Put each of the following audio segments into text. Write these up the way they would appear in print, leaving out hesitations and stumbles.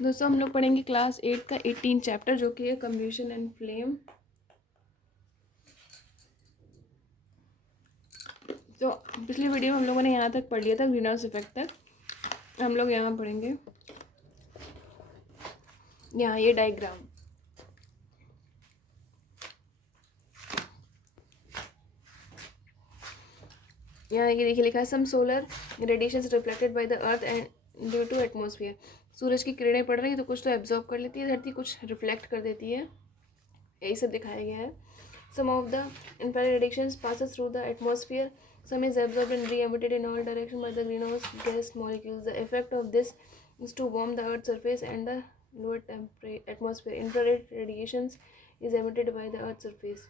दोस्तों हम लोग पढ़ेंगे क्लास 8 का 18 चैप्टर जो कि है कंबशन एंड फ्लेम। तो पिछली वीडियो में हम लोगों ने यहाँ तक पढ़ लिया था, ग्रीन हाउस इफेक्ट तक। हम लोग यहाँ पढ़ेंगे, यहाँ ये डायग्राम। यहाँ ये देखिए लिखा है some solar radiations reflected by the earth and due to atmosphere. सूरज की किरणें पड़ रही है तो कुछ तो एब्जॉर्ब कर लेती है धरती, कुछ रिफ्लेक्ट कर देती है, यही सब दिखाया गया है। Some of the infrared radiations passes through the atmosphere. Some is absorbed and re-emitted in all directions by the greenhouse gas molecules. The effect of this is to warm the Earth's surface and the lower atmosphere. Infrared radiations is emitted by the Earth's surface.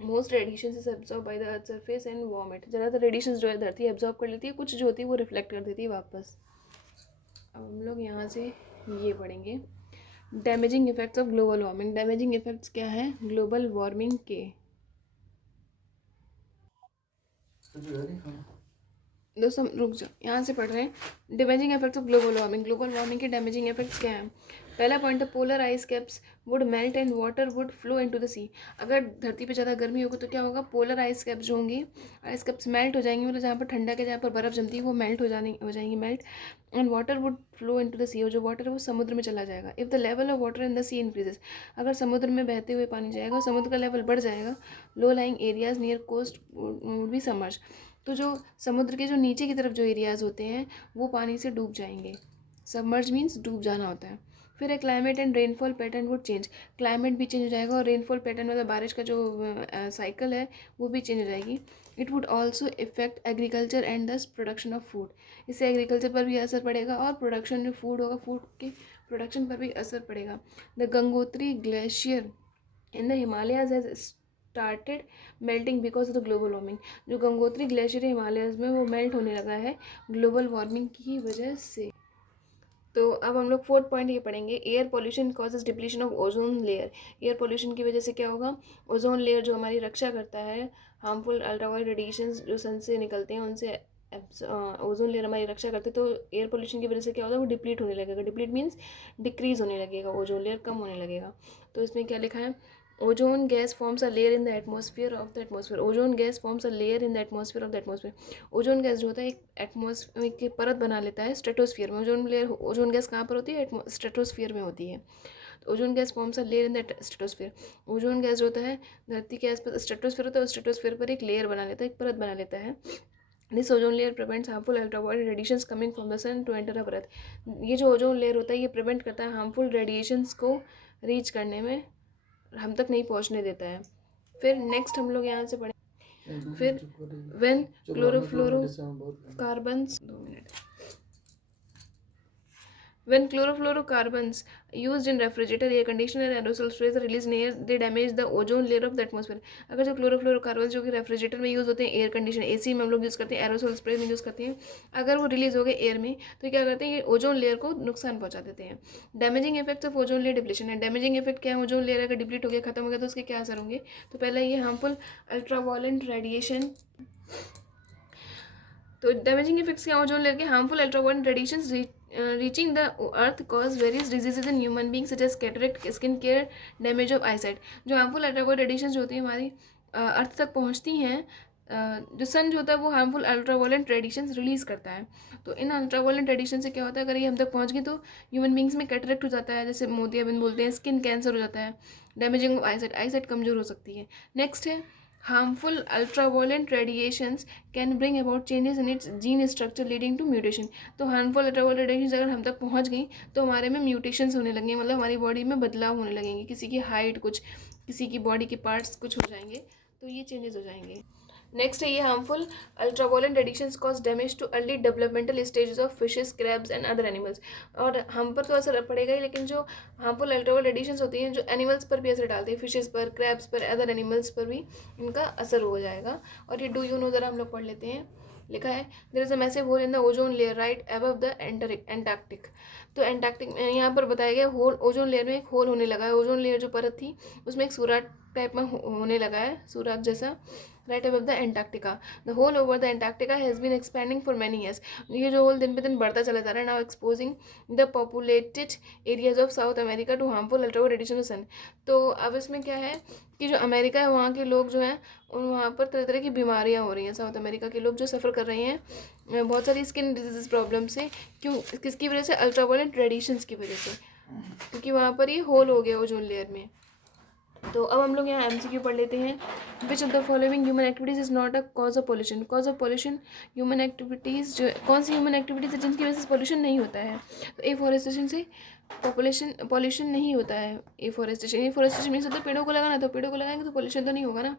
Most radiations is absorbed by the Earth's surface and warm it. ज़्यादातर radiations जो है धरती absorb कर लेती है, कुछ जो होती है वो रिफ्लेक्ट कर देती है वापस। अब हम लोग यहाँ से ये पढ़ेंगे damaging effects of global warming. Damaging effects क्या है ग्लोबल वार्मिंग के? दोस्तों रुक जाओ, यहाँ से पढ़ रहे हैं damaging effects of global warming. Global warming के डैमेजिंग इफेक्ट्स क्या हैं? पहला पॉइंट है polar ice caps would melt and water would flow into the sea. अगर धरती पे ज़्यादा गर्मी होगी तो क्या होगा, पोलर आइस कैप्स जो होंगी, आइस कैप्स मेल्ट हो जाएंगी, मतलब जहाँ पर ठंडक है, जहाँ पर बर्फ़ जमती है वो मेल्ट हो जाएंगी melt, and water would flow into the sea, और जो वाटर है वो समुद्र में चला जाएगा। If the level of water in the sea increases, अगर समुद्र में बहते हुए पानी जाएगा, समुद्र का लेवल बढ़ जाएगा, low lying areas near coast would be submerge, तो जो समुद्र के जो नीचे की तरफ जो एरियाज़ होते हैं वो पानी से डूब जाएंगे। सबमर्ज मीन्स डूब जाना होता है। फिर है climate and rainfall pattern would change, climate भी चेंज हो जाएगा और रेनफॉल पैटर्न मतलब बारिश का जो साइकिल है वो भी चेंज हो जाएगी। It would also effect agriculture and दस प्रोडक्शन ऑफ फूड, इससे एग्रीकल्चर पर भी असर पड़ेगा और प्रोडक्शन जो फूड होगा, फूड के प्रोडक्शन पर भी असर पड़ेगा। The Gangotri glacier in the Himalayas has started melting because of the global warming, जो गंगोत्री ग्लेशियर हिमालयस में वो मेल्ट होने लगा है ग्लोबल वार्मिंग की वजह से। तो अब हम लोग फोर्थ पॉइंट ये पढ़ेंगे air pollution causes depletion of ozone layer. Air pollution की वजह से क्या होगा, ओजोन लेयर जो हमारी रक्षा करता है हार्मफुल अल्ट्रावायलेट रेडिएशंस जो सन से निकलते हैं उनसे ओजोन लेयर हमारी रक्षा करते हैं, तो एयर पोल्यूशन की वजह से क्या होता है वो डिप्लीट होने लगेगा। डिप्लीट मीन्स डिक्रीज होने लगेगा, ओजोन लेयर कम होने लगेगा। तो इसमें क्या लिखा है, ozone gas forms a layer in the atmosphere of the atmosphere. Ozone gas forms a layer in the atmosphere of the atmosphere. Ozone gas जो होता है एक एटमॉस्फेयर की परत बना लेता है स्ट्रेटोस्फियर में। ओजोन लेयर, ओजोन गैस कहाँ पर होती है, स्ट्रेटोस्फियर में होती है। तो ozone gas forms a layer in the stratosphere. Ozone gas जो होता है धरती के आसपास स्ट्रेटोस्फियर होता है, उस स्ट्रेटोस्फियर पर एक लेयर बना लेता है, एक परत बना लेता है। This ozone layer prevents harmful ultraviolet radiations coming from the sun to enter our earth. ये जो ओजोन लेयर होता है ये प्रिवेंट करता है हार्मफुल रेडिएशंस को रीच करने में, हम तक नहीं पहुंचने देता है। फिर नेक्स्ट हम लोग यहाँ से पढ़े फिर when chlorofluorocarbons, 2 minute, when chlorofluorocarbons used in refrigerator, air conditioner and aerosol sprays are released in air, they damage the ozone layer of the atmosphere। अगर जो क्लोरोफ्लोरोकार्बन जो कि रेफ्रिजरेटर में यूज़ होते हैं, एयर कंडीशनर एसी में हम लोग यूज़ करते हैं, एरोसोल स्प्रे में यूज़ करते हैं, अगर वो रिलीज हो गए एयर में तो क्या करते हैं, ये ओजोन लेयर को नुकसान पहुंचा देते हैं। Damaging effects of ozone layer depletion है। डैमेजिंग इफेक्ट क्या है, ओजोन लेयर अगर डिप्लीट हो गया, खत्म हो गया तो उसके क्या असर होंगे। तो पहला ये हार्मफुल अल्ट्रावायलेंट रेडिएशन। तो डैमेजिंग इफेक्ट्स क्या, ओजोन लेयर के harmful ultraviolent radiations reaching the earth cause various diseases in human beings such as cataract, skin care, damage of eyesight। जो हार्मफुल अल्ट्रावायलेट रेडिएशंस जो होती हैं हमारी अर्थ तक पहुंचती हैं, जो सन जो होता है वो हार्मफुल अल्ट्रावायलेंट रेडिएशंस रिलीज़ करता है। तो इन अल्ट्रावायलेंट रेडिएशन से क्या होता है, अगर ये हम तक पहुंच गई तो ह्यूमन बींग्स में कैटरेक्ट हो जाता है, जैसे मोतियाबिंद बोलते हैं, स्किन कैंसर हो जाता है, डैमेजिंग ऑफ आईसाइट, आईसाइट कमज़ोर हो सकती है। नेक्स्ट है harmful ultraviolet radiations can bring about changes in its gene structure leading to mutation। तो harmful ultraviolet radiations अगर हम तक पहुंच गई तो हमारे में म्यूटेशंस होने लगेंगे, मतलब हमारी बॉडी में बदलाव होने लगेंगे, किसी की हाइट कुछ, किसी की बॉडी के पार्ट्स कुछ हो जाएंगे, तो ये चेंजेस हो जाएंगे। नेक्स्ट है ये harmful ultraviolet radiations cause damage too early developmental stages of fishes, crabs and other animals. और हम पर तो असर पड़ेगा ही, लेकिन जो हार्मफुल अल्ट्रावायलेट रेडिएशंस होती हैं जो एनिमल्स पर भी असर डालती है, फिशेस पर, क्रैब्स पर, अदर एनिमल्स पर भी इनका असर हो जाएगा। और ये डू यू नो ज़रा हम लोग पढ़ लेते हैं। लिखा है there is a massive hole in the ozone layer right above the Antarctic. तो एंटार्क्टिक यहाँ पर बताया गया होल, ओजोन लेयर में एक होल होने लगा है। ओजोन लेयर जो परत थी उसमें एक सूरा टाइप में होने लगा है, सुराख जैसा, right above the Antarctica. The hole over the Antarctica has been expanding for many years. ये जो होल दिन पे दिन बढ़ता चला जा रहा है, now exposing the populated areas of South America to harmful ultraviolet radiation sun. तो अब इसमें क्या है कि जो अमेरिका है वहाँ के लोग जो हैं उन वहाँ पर तरह तरह की बीमारियाँ हो रही हैं। साउथ अमेरिका के लोग जो सफ़र कर रहे हैं बहुत सारी स्किन डिजीज़ प्रॉब्लम से, क्यों, किसकी वजह से, अल्ट्रावायलेट रेडिएशंस की वजह से, क्योंकि वहाँ पर ये होल हो गया ओजोन लेयर में। तो अब हम लोग यहाँ एमसीक्यू पढ़ लेते हैं। Which of the following human activities is not a cause of pollution. Cause of pollution human activities, जो कौन सी ह्यूमन एक्टिविटीज़ है जिनकी वजह से पॉल्यूशन नहीं होता है। तो एफॉरेस्टेशन से पॉल्यूशन नहीं होता है। एफॉरेस्टेशन मीन्स तो पेड़ों को लगाना, तो पेड़ों को लगाएंगे तो पॉल्यूशन तो नहीं होगा ना।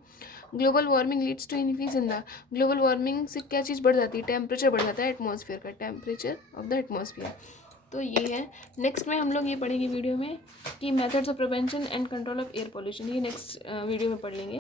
Global warming leads to increase in the, global warming से क्या चीज़ बढ़ जाती है, टेम्परेचर बढ़ जाता है एटमॉस्फेयर का, टेम्परेचर ऑफ द एटमॉस्फेयर। तो ये है। नेक्स्ट में हम लोग ये पढ़ेंगे वीडियो में कि methods of prevention and control of air pollution, ये नेक्स्ट वीडियो में पढ़ लेंगे।